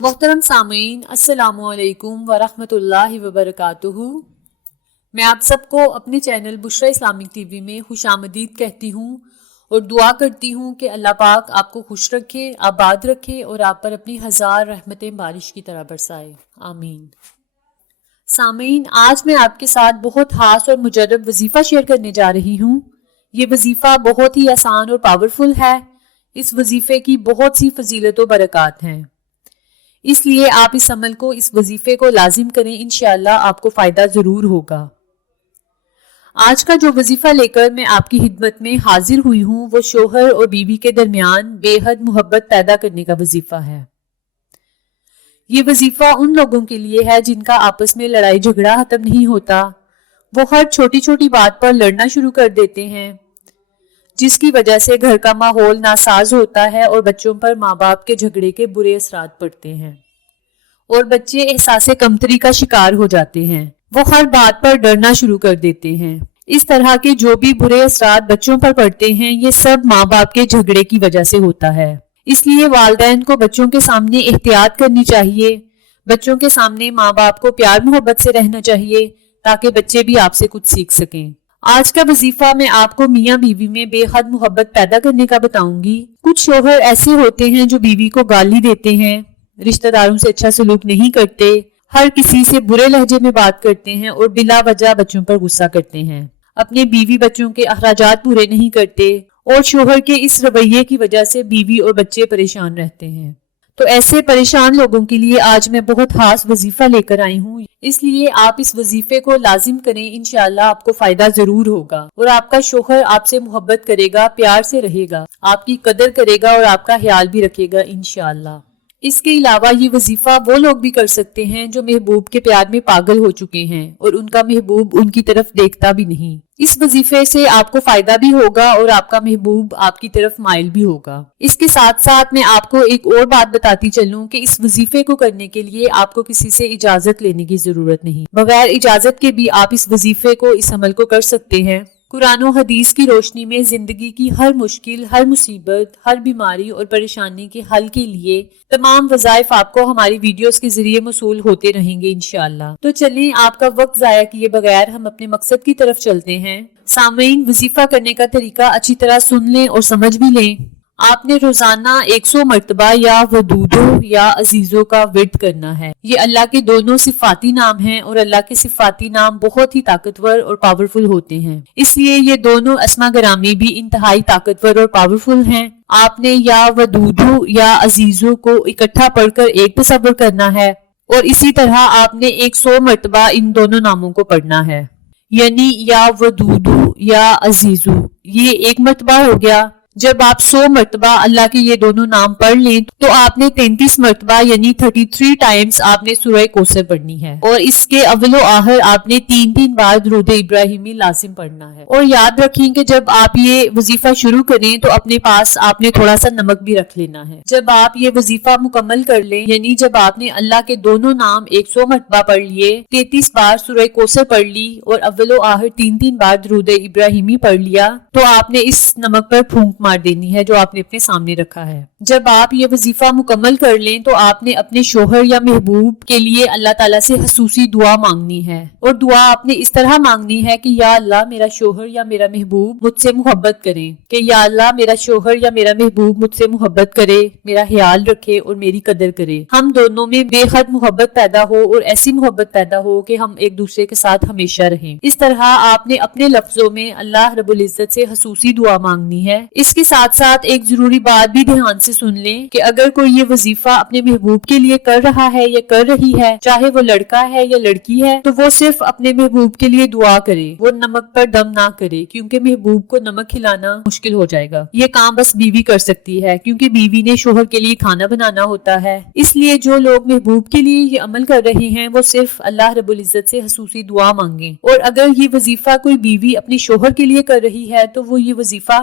محترم سامعین، السلام علیکم ورحمۃ اللہ وبرکاتہ۔ میں آپ سب کو اپنے channel Bushra Islamic T V میں خوش آمدید کہتی ہوں اور دعا کرتی ہوں کہ اللہ پاک آپ کو خوش رکھے، آباد رکھے اور آپ پر اپنی ہزار رحمتیں بارش کی طرح برسائے، آمین۔ سامعین، آج میں آپ کے ساتھ بہت خاص اور مجرب وظیفہ شیئر کرنے جا رہی ہوں۔ یہ وظیفہ بہت ہی آسان اور پاورفل ہے۔ اس وظیفے کی بہت سی فضیلت و برکات ہیں، اس لیے آپ اس عمل کو، اس وظیفے کو لازم کریں، انشاءاللہ آپ کو فائدہ ضرور ہوگا۔ آج کا جو وظیفہ لے کر میں آپ کی خدمت میں حاضر ہوئی ہوں وہ شوہر اور بیوی کے درمیان بے حد محبت پیدا کرنے کا وظیفہ ہے۔ یہ وظیفہ ان لوگوں کے لیے ہے جن کا آپس میں لڑائی جھگڑا ختم نہیں ہوتا، وہ ہر چھوٹی چھوٹی بات پر لڑنا شروع کر دیتے ہیں، جس کی وجہ سے گھر کا ماحول ناساز ہوتا ہے اور بچوں پر ماں باپ کے جھگڑے کے برے اثرات پڑتے ہیں اور بچے احساس کمتری کا شکار ہو جاتے ہیں۔ وہ ہر بات پر ڈرنا شروع کر دیتے ہیں۔ اس طرح کے جو بھی برے اثرات بچوں پر پڑتے ہیں یہ سب ماں باپ کے جھگڑے کی وجہ سے ہوتا ہے۔ اس لیے والدین کو بچوں کے سامنے احتیاط کرنی چاہیے، بچوں کے سامنے ماں باپ کو پیار محبت سے رہنا چاہیے تاکہ بچے بھی آپ سے کچھ سیکھ سکیں۔ آج کا وظیفہ میں آپ کو میاں بیوی میں بے حد محبت پیدا کرنے کا بتاؤں گی۔ کچھ شوہر ایسے ہوتے ہیں جو بیوی کو گالی دیتے ہیں، رشتہ داروں سے اچھا سلوک نہیں کرتے، ہر کسی سے برے لہجے میں بات کرتے ہیں اور بلا وجہ بچوں پر غصہ کرتے ہیں، اپنے بیوی بچوں کے اخراجات پورے نہیں کرتے اور شوہر کے اس رویے کی وجہ سے بیوی اور بچے پریشان رہتے ہیں۔ تو ایسے پریشان لوگوں کے لیے آج میں بہت خاص وظیفہ لے کر آئی ہوں، اس لیے آپ اس وظیفے کو لازم کریں، انشاءاللہ آپ کو فائدہ ضرور ہوگا اور آپ کا شوہر آپ سے محبت کرے گا، پیار سے رہے گا، آپ کی قدر کرے گا اور آپ کا خیال بھی رکھے گا انشاءاللہ۔ اس کے علاوہ یہ وظیفہ وہ لوگ بھی کر سکتے ہیں جو محبوب کے پیار میں پاگل ہو چکے ہیں اور ان کا محبوب ان کی طرف دیکھتا بھی نہیں۔ اس وظیفے سے آپ کو فائدہ بھی ہوگا اور آپ کا محبوب آپ کی طرف مائل بھی ہوگا۔ اس کے ساتھ ساتھ میں آپ کو ایک اور بات بتاتی چلوں کہ اس وظیفے کو کرنے کے لیے آپ کو کسی سے اجازت لینے کی ضرورت نہیں، بغیر اجازت کے بھی آپ اس وظیفے کو، اس عمل کو کر سکتے ہیں۔ قرآن و حدیث کی روشنی میں زندگی کی ہر مشکل، ہر مصیبت، ہر بیماری اور پریشانی کے حل کے لیے تمام وظائف آپ کو ہماری ویڈیوز کے ذریعے موصول ہوتے رہیں گے انشاءاللہ۔ تو چلیں آپ کا وقت ضائع کیے بغیر ہم اپنے مقصد کی طرف چلتے ہیں۔ سامعین، وظیفہ کرنے کا طریقہ اچھی طرح سن لیں اور سمجھ بھی لیں۔ آپ نے روزانہ 100 مرتبہ یا ودودو یا عزیزوں کا ورد کرنا ہے۔ یہ اللہ کے دونوں صفاتی نام ہیں اور اللہ کے صفاتی نام بہت ہی طاقتور اور پاورفل ہوتے ہیں، اس لیے یہ دونوں اسما گرامی بھی انتہائی طاقتور اور پاورفل ہیں۔ آپ نے یا ودودو یا عزیزوں کو اکٹھا پڑھ کر ایک تصور کرنا ہے اور اسی طرح آپ نے 100 مرتبہ ان دونوں ناموں کو پڑھنا ہے، یعنی یا ودودو یا عزیزو۔ یہ ایک مرتبہ ہو گیا۔ جب آپ 100 مرتبہ اللہ کے یہ دونوں نام پڑھ لیں تو آپ نے 33 مرتبہ یعنی 33 ٹائمز آپ نے سورہ کوثر پڑھنی ہے اور اس کے اول و آخر آپ نے 3 بار درود ابراہیمی لازم پڑھنا ہے۔ اور یاد رکھیں کہ جب آپ یہ وظیفہ شروع کریں تو اپنے پاس آپ نے تھوڑا سا نمک بھی رکھ لینا ہے۔ جب آپ یہ وظیفہ مکمل کر لیں، یعنی جب آپ نے اللہ کے دونوں نام 100 مرتبہ پڑھ لیے، 33 بار سورہ کوثر پڑھ لی اور اول و آخر 3 بار درود ابراہیمی پڑھ لیا، تو آپ نے اس نمک پر پھونک مار دینی ہے جو آپ نے اپنے سامنے رکھا ہے۔ جب آپ یہ وظیفہ مکمل کر لیں تو آپ نے اپنے شوہر یا محبوب کے لیے اللہ تعالیٰ سے خصوصی دعا مانگنی ہے اور دعا آپ نے اس طرح مانگنی ہے کہ یا اللہ میرا شوہر یا میرا محبوب مجھ سے محبت کرے، کہ یا اللہ میرا شوہر یا میرا محبوب مجھ سے محبت کرے، میرا خیال رکھے اور میری قدر کرے، ہم دونوں میں بے حد محبت پیدا ہو اور ایسی محبت پیدا ہو کہ ہم ایک دوسرے کے ساتھ ہمیشہ رہیں۔ اس طرح آپ نے اپنے لفظوں میں اللہ رب العزت سے خصوصی دعا مانگنی ہے۔ اس کے ساتھ ساتھ ایک ضروری بات بھی دھیان سے سن لیں کہ اگر کوئی یہ وظیفہ اپنے محبوب کے لیے کر رہا ہے یا کر رہی ہے، چاہے وہ لڑکا ہے یا لڑکی ہے، تو وہ صرف اپنے محبوب کے لیے دعا کرے، وہ نمک پر دم نہ کرے، کیونکہ محبوب کو نمک کھلانا مشکل ہو جائے گا۔ یہ کام بس بیوی کر سکتی ہے کیونکہ بیوی نے شوہر کے لیے کھانا بنانا ہوتا ہے۔ اس لیے جو لوگ محبوب کے لیے یہ عمل کر رہے ہیں وہ صرف اللہ رب العزت سے خصوصی دعا مانگیں، اور اگر یہ وظیفہ کوئی بیوی اپنے شوہر کے لیے کر رہی ہے تو وہ یہ وظیفہ